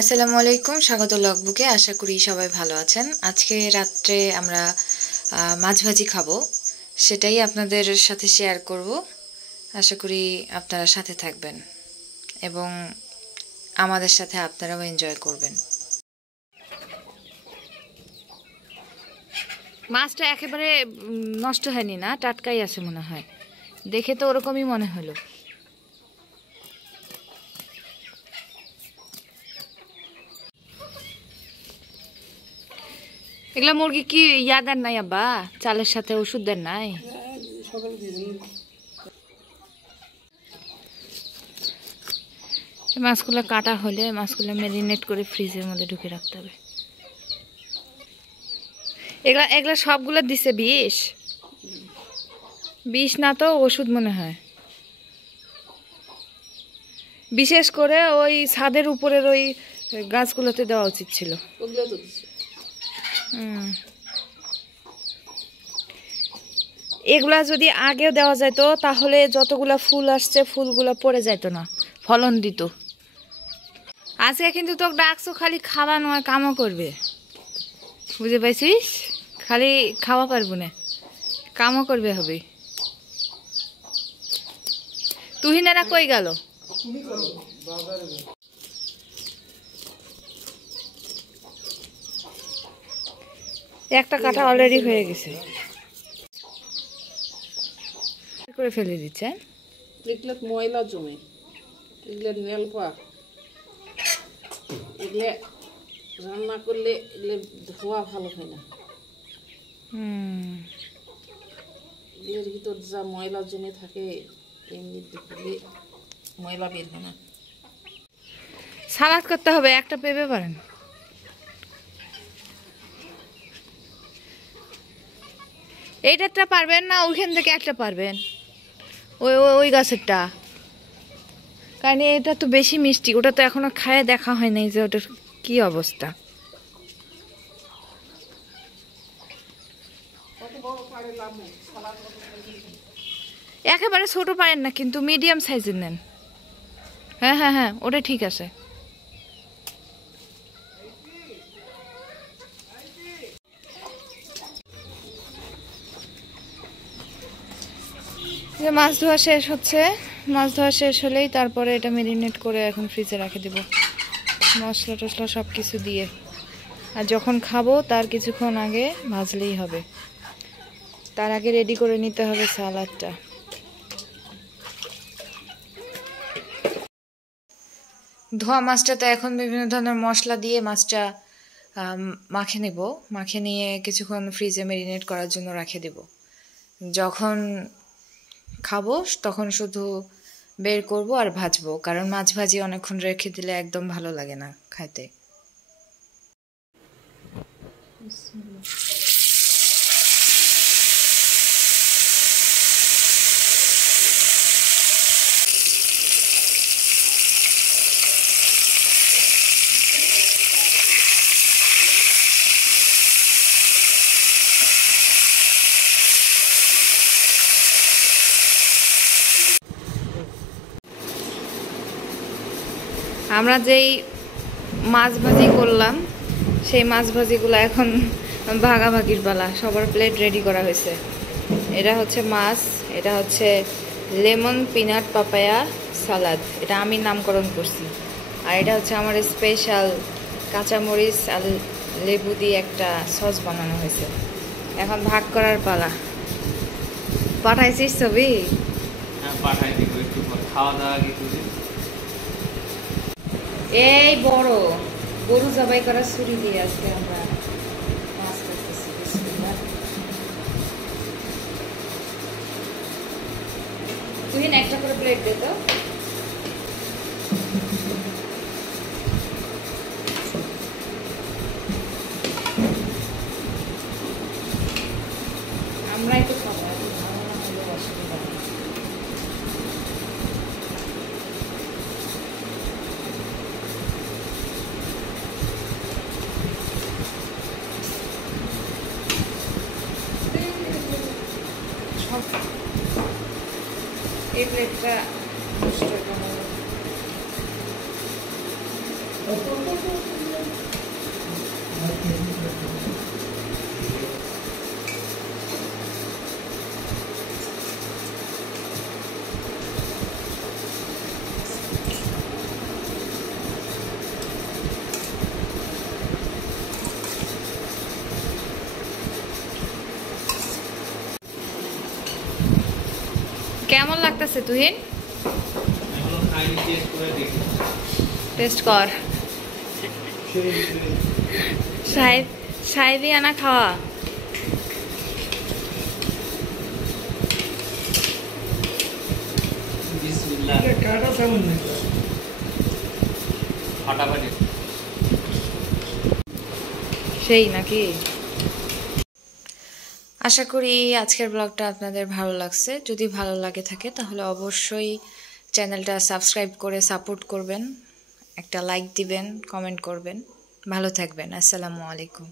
আসসালামু আলাইকুম, স্বাগত লগবুকে। আশা করি সবাই ভালো আছেন। আজকে রাত্রে আমরা মাছ ভাজি খাবো, সেটাই আপনাদের সাথে শেয়ার করব। আশা করি আপনারা সাথে থাকবেন এবং আমাদের সাথে আপনারাও এনজয় করবেন। মাছটা একেবারে নষ্ট হয়নি না, টাটকাই আছে মনে হয়, দেখে তো ওরকমই মনে হলো। এগুলা মুরগি কি দেন নাই আব্বা? চালের সাথে ওষুধ দেন নাই? মাছগুলো কাটা হলে মাছগুলো ম্যারিনেট করে ফ্রিজের মধ্যে ঢুকে রাখতে হবে। এগুলা এগুলা সবগুলো দিছে বিষ? বিষ না তো ওষুধ মনে হয়। বিশেষ করে ওই ছাদের উপরের ওই গাছগুলোতে দেওয়া উচিত ছিল। এগুলা যদি আগেও দেওয়া যেত তাহলে যতগুলা ফুল আসছে ফুলগুলা পড়ে যেত না, ফলন দিত। আজকে কিন্তু তোকে ডাকছো খালি খাওয়া নয়, কামও করবে, বুঝে পাইছিস? খালি খাওয়া পারবো না, কামও করবে হবে। তুহিনারা কই গেল? একটা কাটা অলরেডি হয়ে গেছে, করে ফেলে দিচ্ছেন। এগুলো ময়লা জমে, এগুলো নেলপা, এগুলো রান্না করলে এগুলো ধোয়া ভালো হয় না। এগুলোর ভিতর যা ময়লা জমে থাকে এমনি দেখলে ময়লা বের হয় না। সালাদ করতে হবে, একটা পেঁপে পারেন। এইটা পারবেন না? ওইখান থেকে একটা পারবেন, ওই ওই গাছেরটা, কারণ এটা তো বেশি মিষ্টি। ওটা তো এখনো খায় দেখা হয় নাই যে ওটার কি অবস্থা। একেবারে ছোট পারেন না, কিন্তু মিডিয়াম সাইজের নেন। হ্যাঁ হ্যাঁ হ্যাঁ, ওটা ঠিক আছে। যে মাছ ধোয়া শেষ হচ্ছে, মাছ ধোয়া শেষ হলেই তারপরে এটা ম্যারিনেট করে এখন ফ্রিজে রেখে দেব, মশলা টশলা সব কিছু দিয়ে। আর যখন খাবো তার কিছুক্ষণ আগে ভাজলেই হবে। তার আগে রেডি করে নিতে হবে সালাদটা। ধোয়া মাছটাতে এখন বিভিন্ন ধরনের মশলা দিয়ে মাছটা মাখে নেব। মাখে নিয়ে কিছুক্ষণ ফ্রিজে ম্যারিনেট করার জন্য রেখে দেব। যখন খাবো তখন শুধু বের করব আর ভাজবো, কারণ মাছ ভাজি অনেকক্ষণ রেখে দিলে একদম ভালো লাগে না খাইতে। আমরা যেই মাছ ভাজি করলাম সেই মাছ ভাজিগুলো এখন ভাগাভাগির পালা। সবার প্লেট রেডি করা হয়েছে। এটা হচ্ছে মাছ, এটা হচ্ছে লেমন পিনাট পাপায়া সালাদ, এটা আমি নামকরণ করছি। আর এটা হচ্ছে আমার স্পেশাল কাঁচামরিচ আর লেবু দিয়ে একটা সস বানানো হয়েছে। এখন ভাগ করার পালা। পাঠাইছিস ছবি? পাঠাই দিব একটু পর, খাওয়া দাওয়া কিছু। এই বড় গরু জবাই করার ছুরি দিয়ে আজকে আমরা মাছ করতেছি। বিসমিল্লাহ। তুই একটা করে প্লেট দে তো। আমরাই তো খাবো, ভালো না হলে অসুবিধা নেই। এই প্লেটটা নষ্ট কেমন লাগতেছে তুহিন? এখনো খাইনি, টেস্ট করে দেখি। টেস্ট কর। সাহেবি আনা খাওয়া। বিসমিল্লাহ। ফাটাফাটি। সেই নাকি? আশা করি আজকের ব্লগটা আপনাদের ভালো লাগছে। যদি ভালো লাগে থাকে তাহলে অবশ্যই চ্যানেলটা সাবস্ক্রাইব করে সাপোর্ট করবেন, একটা লাইক দিবেন, কমেন্ট করবেন। ভালো থাকবেন। আসসালামু আলাইকুম।